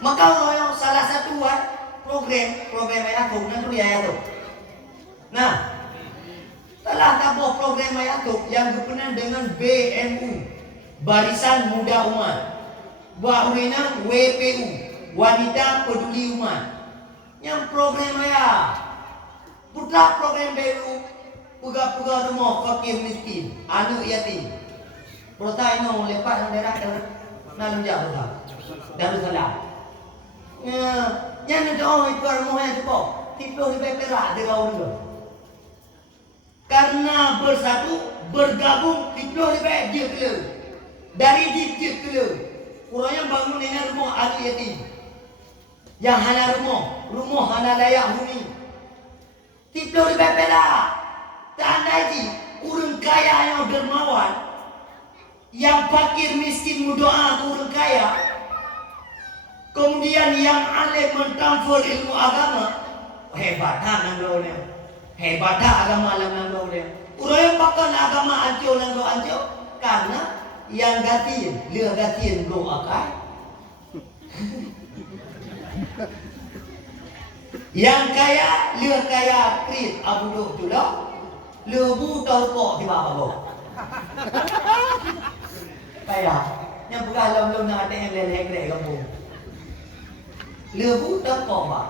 Maka Allah yang salah satu program Ayatuk nanti Ayatuk. Nah, telah tabur program Ayatuk yang berkenaan dengan BMU, Barisan Muda Umat, buat urina WPU, Wanita Peduli Umat. Yang program putra program baru puga-puga rumah fakir miskin, anak yatim. Protai no lepas daerah dalam jauh Darussalam. Yang ada orang itu rumah yang cukup, tipu lebih perak dia kau dulu. Karena bersatu, bergabung, tipu lebih dia kelu. Dari dia kelu. Orang yang bangun ini rumah anak yatim. Yang hana rumah hana layak huni. Tipu lebih perak. Tandai di orang kaya yang dermawan, yang fakir miskin berdoa ke orang kaya. Kemudian yang alim mentransfer ilmu agama, hebatlah nanggolnya, hebatlah agama alam nanggolnya. Orang yang pakai agama ancol karena yang gatiin, dia gatiin belum akan. Yang kaya, dia kaya krit abu duk tu lah. Lebu tahu kok di bawah. Kayak yang bukan belum nak ada yang lelek kampung. Lebu tahu kok bah.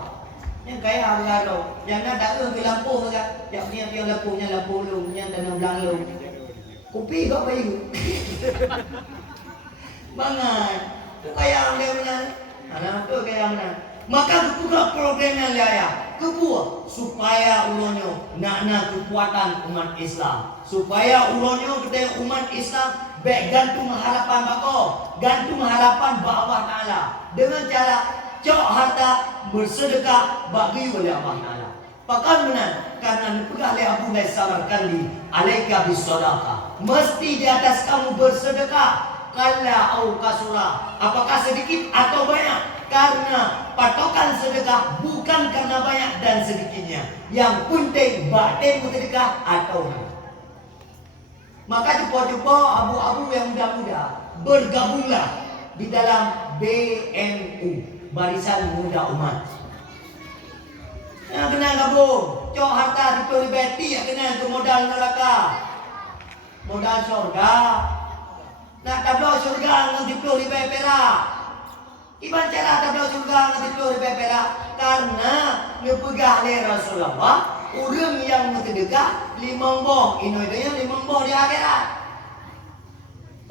Yang kayak apa yang nak dah ke lampu saja. Yang punya lampunya lampu lu, yang tanam belang lu. Kopi kau bayu. Bangan. Tu kayak dia punya. Anak tu kayak mana? Maka juga programnya dia kebuah supaya ulonyo nak kekuatan umat Islam, supaya ulonyo kita umat Islam baik gantung harapan bako, gantung harapan Allah Taala dengan cara cok harta bersedekah bagi oleh Allah Taala. Pakan benar karena dipegang oleh Abu Lai samarkan di alaika bisadaqah. Mesti di atas kamu bersedekah. Kalla au kasura, apakah sedikit atau banyak? Karena patokan sedekah bukan karena banyak dan sedikitnya. Yang penting batin bersedekah atau tidak. Maka jumpa-jumpa abu-abu yang muda-muda bergabunglah di dalam BMU, Barisan Muda Umat. Yang kena gabung, cok harta dipelibeti yang kena ke modal neraka, modal surga. Nak tablau surga dengan dipelih perak. Iban cara tablau surga dengan dipelih perak karena nepegah oleh Rasulullah orang yang bersedekah 5 boh inoidanya 5 boh di akhirat.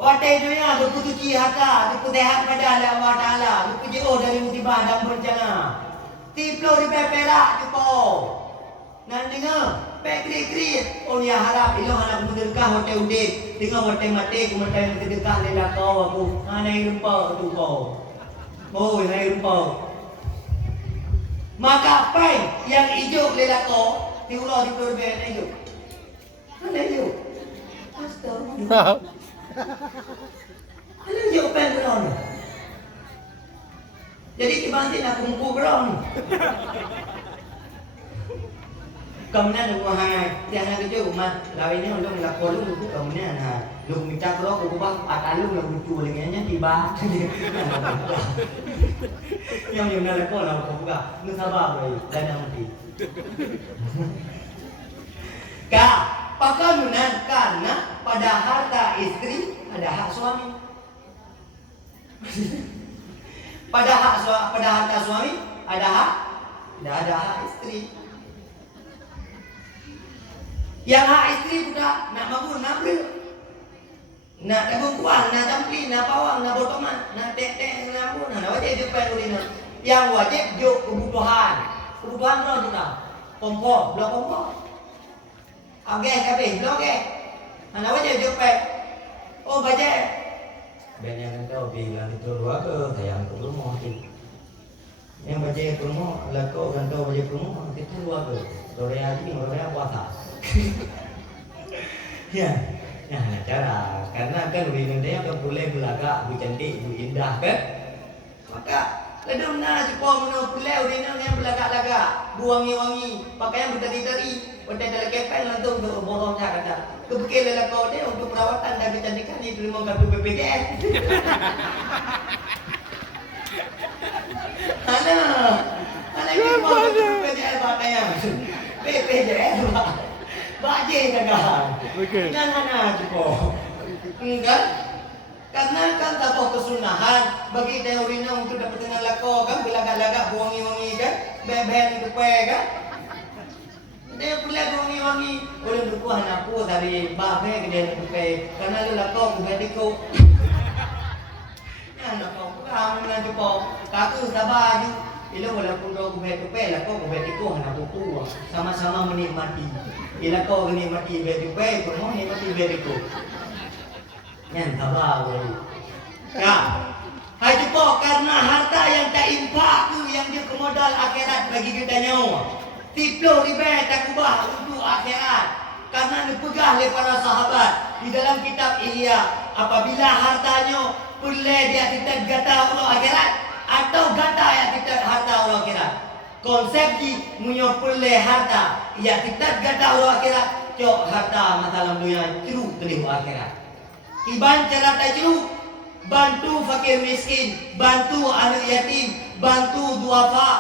Watai dunia berputuci harta, diputehat pada Allah Taala, dipuji dari musibah dan bencana. Dipelih perak cupo. Nanti pekri-kri oh ya harap ilo anak bersedekah hotel udit dengan hotel mati kemudian bersedekah lelak kau aku anai rupa tu kau oh anai rupa maka apa yang hijau lelak kau diulah di perbedaan hijau anai hijau astagfirullah anai hijau pen beron jadi kibantin aku muku beron kemudian aku jangan kerja rumah lainnya untuk melakukan lu kemudian lu minta bro aku bang atalu lu lucu lagi tiba yang nak lakukan aku buka lu sabar boy dan mati kak pakanunan karena pada harta istri ada hak suami pada harta suami ada hak istri. Yang hak istri budak nak bangun, nak beri, nak tabung kuang, nak tampil, nak pawang, nak botoman, nak tek-tek, nak pun, nak wajib jupai urina. Yang wajib juk kebutuhan orang juga. Kompor, blok kompor. Agak kabeh, blok ke. Nak wajib jupai. Oh baca. Banyak kan kau bilang itu dua ke, sayang ke rumah tu. Yang baca ke rumah, lakau kan kau baca ke rumah, kita dua ke. Sore hari, orang puasa. Ya, cara karena kan urina dia kan boleh belagak, bu cantik, bu indah kan. Maka ledum na cupo meno boleh urina yang belagak-lagak, bu wangi-wangi, pakaian bertari-tari, pada dalam kepen langsung untuk borong kata. Kebekal lelakau dia untuk perawatan dan kecantikan ini terima kartu BPJS. BPJS baje kagak. Okey. Kan hana cukup. Kan? Karena kan tabuh kesunahan bagi teorinya untuk dapetin lako kan belagak-lagak wangi-wangi kan beben itu kan. Dia pula wangi-wangi oleh dukuhan aku dari babe ke dia dukai karena lu lako kubediko. Anak kau kamu dengan cepat kaku sabar ju ila walaupun kau kubed-kubed lah kau kubediko anak tua sama-sama menikmati ila kau menikmati bed-kubed kau mau menikmati bediko yan sabar weh ya hai cepat karena harta yang tak impak tu yang dia kemodal akhirat bagi kita nyawa tiplo ribet tak ubah untuk akhirat karena dipegah oleh para sahabat di dalam kitab Ihya apabila hartanya boleh dia tidak gata Allah akhirat atau gata yang tidak harta Allah akhirat. Konsep di menyopuleh harta yang tidak gata Allah akhirat. Cok harta masalah dunia ceruk kelih akhirat. Iban cara tak ceruk bantu fakir miskin, bantu anak yatim, bantu duafa,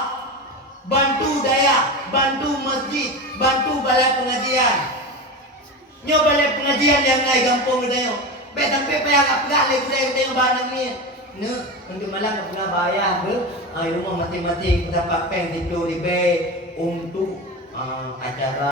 bantu daya, bantu masjid, bantu balai pengajian. Nyo balai pengajian yang lain gampang kita nyo. Sampai payah kat pegang lagi kita tengok barang ni. Ne, untuk malam kat pegang bayar ke? Rumah masing-masing dapat peng tidur di beg untuk acara